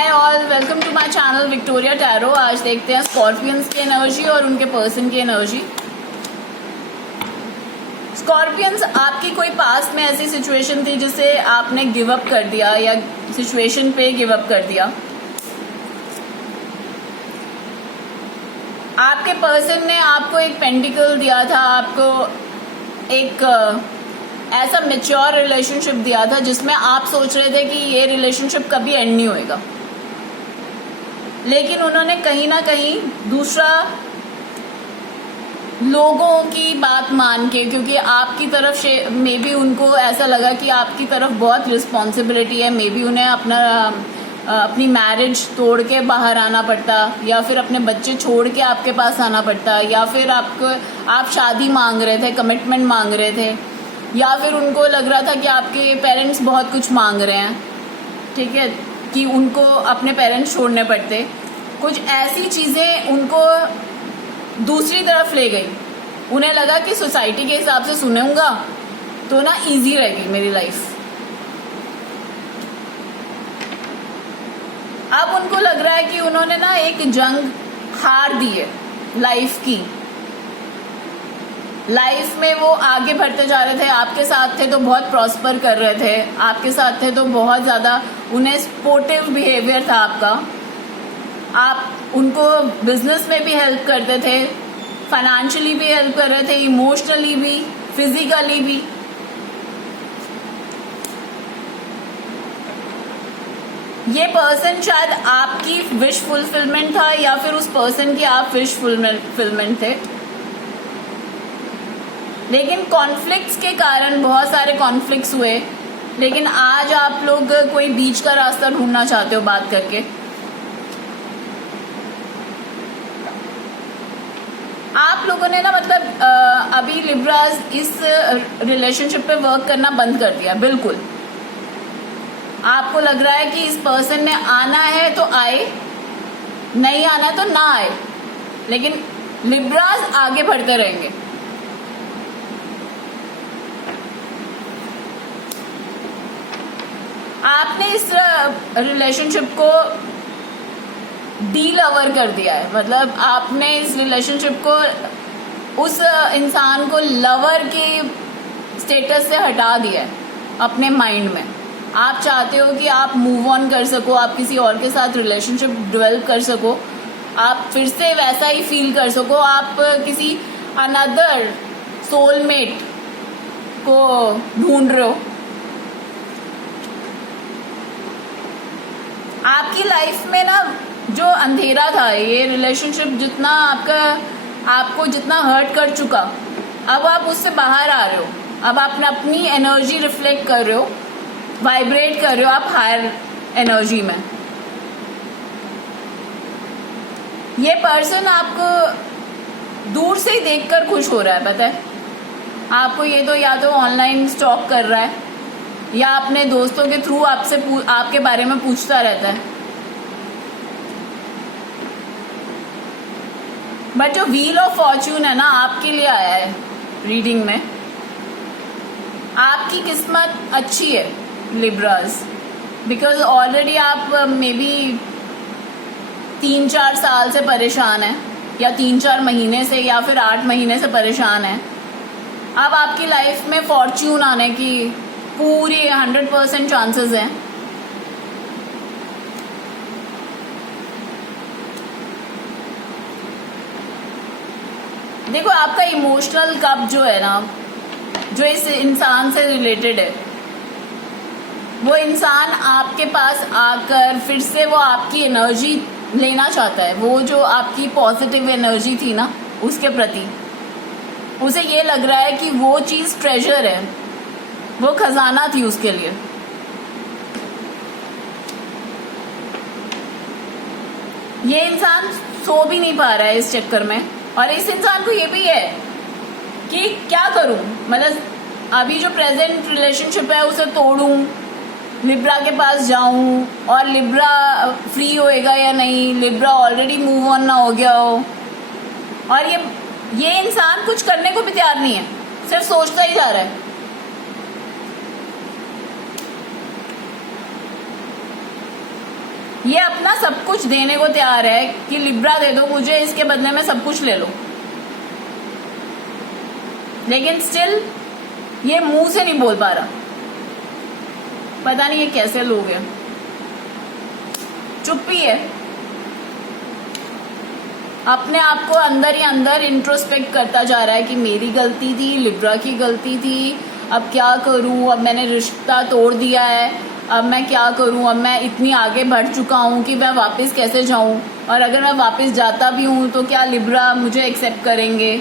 Hi all, welcome to my channel Victoria Tarot. आज देखते हैं स्कॉर्पियंस की एनर्जी और उनके पर्सन की एनर्जी। स्कॉर्पियंस, आपकी कोई पास्ट में ऐसी सिचुएशन थी जिसे आपने गिव अप कर दिया या सिचुएशन पे गिव अप कर दिया। आपके पर्सन ने आपको एक पेंटिकल दिया था, आपको एक ऐसा मैच्योर रिलेशनशिप दिया था जिसमें आप सोच रहे थे कि ये रिलेशनशिप कभी एंड नहीं होएगा, लेकिन उन्होंने कहीं ना कहीं दूसरा लोगों की बात मान के, क्योंकि आपकी तरफ से मे बी उनको ऐसा लगा कि आपकी तरफ बहुत रिस्पॉन्सिबिलिटी है, मे बी उन्हें अपनी मैरिज तोड़ के बाहर आना पड़ता, या फिर अपने बच्चे छोड़ के आपके पास आना पड़ता, या फिर आप शादी मांग रहे थे, कमिटमेंट मांग रहे थे, या फिर उनको लग रहा था कि आपके पेरेंट्स बहुत कुछ मांग रहे हैं, ठीक है, कि उनको अपने पेरेंट्स छोड़ने पड़ते। कुछ ऐसी चीज़ें उनको दूसरी तरफ ले गई। उन्हें लगा कि सोसाइटी के हिसाब से सुनूंगा तो ना इजी रहेगी मेरी लाइफ। अब उनको लग रहा है कि उन्होंने ना एक जंग हार दी है लाइफ की। लाइफ में वो आगे बढ़ते जा रहे थे, आपके साथ थे तो बहुत प्रॉस्पर कर रहे थे, आपके साथ थे तो बहुत ज़्यादा उन्हें सपोर्टिव बिहेवियर था आपका। आप उनको बिजनेस में भी हेल्प करते थे, फाइनेंशियली भी हेल्प कर रहे थे, इमोशनली भी, फिजिकली भी। ये पर्सन शायद आपकी विश फुलफिलमेंट था, या फिर उस पर्सन की आप विश फुलफिलमेंट थे। लेकिन कॉन्फ्लिक्ट्स के कारण बहुत सारे कॉन्फ्लिक्ट्स हुए, लेकिन आज आप लोग कोई बीच का रास्ता ढूंढना चाहते हो बात करके। आप लोगों ने ना मतलब अभी लिब्रास इस रिलेशनशिप पे वर्क करना बंद कर दिया। बिल्कुल आपको लग रहा है कि इस पर्सन ने आना है तो आए, नहीं आना है तो ना आए, लेकिन लिब्रास आगे बढ़ते रहेंगे। आपने इस रिलेशनशिप को डीलवर कर दिया है, मतलब आपने इस रिलेशनशिप को उस इंसान को लवर के स्टेटस से हटा दिया है अपने माइंड में। आप चाहते हो कि आप मूव ऑन कर सको, आप किसी और के साथ रिलेशनशिप डेवलप कर सको, आप फिर से वैसा ही फील कर सको, आप किसी अनदर सोलमेट को ढूंढ रहे हो। आपकी लाइफ में ना जो अंधेरा था, ये रिलेशनशिप जितना आपको जितना हर्ट कर चुका, अब आप उससे बाहर आ रहे हो। अब आप अपनी एनर्जी रिफ्लेक्ट कर रहे हो, वाइब्रेट कर रहे हो आप हायर एनर्जी में। ये पर्सन आपको दूर से ही देखकर खुश हो रहा है, पता है आपको। ये तो या तो ऑनलाइन स्टॉक कर रहा है, या अपने दोस्तों के थ्रू आपके बारे में पूछता रहता है। बट जो व्हील ऑफ फॉर्च्यून है ना, आपके लिए आया है रीडिंग में। आपकी किस्मत अच्छी है लिब्रास, बिकॉज ऑलरेडी आप मे बी 3-4 साल से परेशान हैं, या 3-4 महीने से, या फिर 8 महीने से परेशान हैं। अब आपकी लाइफ में फॉर्च्यून आने की पूरी 100% चांसेस हैं। देखो, आपका इमोशनल कप जो है ना, जो इस इंसान से रिलेटेड है, वो इंसान आपके पास आकर फिर से वो आपकी एनर्जी लेना चाहता है। वो जो आपकी पॉजिटिव एनर्जी थी ना उसके प्रति, उसे ये लग रहा है कि वो चीज़ ट्रेजर है, वो खजाना थी उसके लिए। ये इंसान सो भी नहीं पा रहा है इस चक्कर में, और इस इंसान को ये भी है कि क्या करूं, मतलब अभी जो प्रेजेंट रिलेशनशिप है उसे तोड़ूं, लिब्रा के पास जाऊं, और लिब्रा फ्री होएगा या नहीं, लिब्रा ऑलरेडी मूव ऑन ना हो गया हो। और ये इंसान कुछ करने को भी तैयार नहीं है, सिर्फ सोचता ही जा रहा है। ये अपना सब कुछ देने को तैयार है कि लिब्रा दे दो मुझे, इसके बदले में सब कुछ ले लो, लेकिन स्टिल ये मुंह से नहीं बोल पा रहा। पता नहीं ये कैसे लोग हैं, चुप्पी है, अपने आप को अंदर ही अंदर इंट्रोस्पेक्ट करता जा रहा है कि मेरी गलती थी, लिब्रा की गलती थी, अब क्या करूं, अब मैंने रिश्ता तोड़ दिया है, अब मैं क्या करूं, अब मैं इतनी आगे बढ़ चुका हूं कि मैं वापस कैसे जाऊं, और अगर मैं वापस जाता भी हूं तो क्या लिब्रा मुझे एक्सेप्ट करेंगे।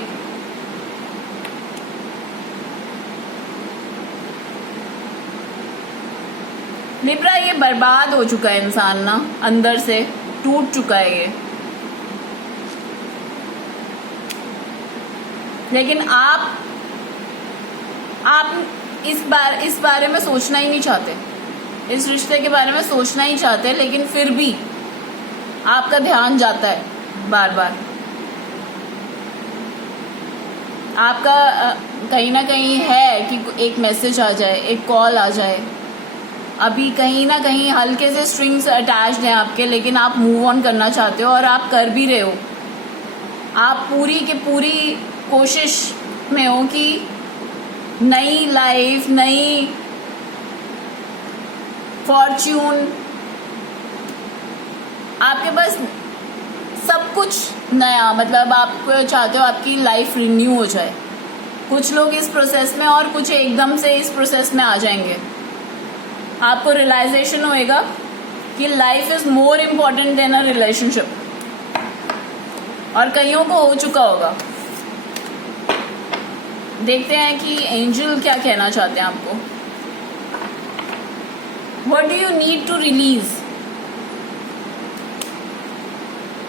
लिब्रा ये बर्बाद हो चुका है इंसान ना, अंदर से टूट चुका है ये। लेकिन आप इस बारे में सोचना ही नहीं चाहते, इस रिश्ते के बारे में सोचना ही चाहते, लेकिन फिर भी आपका ध्यान जाता है बार बार। आपका कहीं ना कहीं है कि एक मैसेज आ जाए, एक कॉल आ जाए, अभी कहीं ना कहीं हल्के से स्ट्रिंग्स अटैच्ड हैं आपके, लेकिन आप मूव ऑन करना चाहते हो और आप कर भी रहे हो। आप पूरी की पूरी कोशिश में हो कि नई लाइफ, नई फॉर्च्यून, आपके पास सब कुछ नया, मतलब आप चाहते हो आपकी लाइफ रिन्यू हो जाए। कुछ लोग इस प्रोसेस में और कुछ एकदम से इस प्रोसेस में आ जाएंगे। आपको रियलाइजेशन होएगा कि life is more important then a relationship, और कईयों को हो चुका होगा। देखते हैं कि एंजल क्या कहना चाहते हैं आपको। What do you need to release?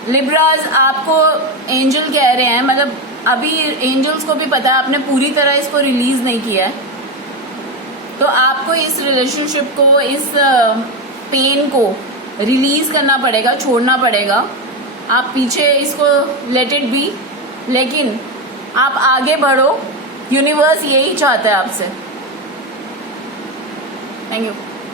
Libras, आपको एंजल कह रहे हैं, मतलब अभी एंजल्स को भी पता है आपने पूरी तरह इसको रिलीज नहीं किया है, तो आपको इस रिलेशनशिप को, इस पेन को रिलीज करना पड़ेगा, छोड़ना पड़ेगा। आप पीछे इसको लेट इट बी, लेकिन आप आगे बढ़ो। यूनिवर्स यही चाहता है आपसे। Thank you.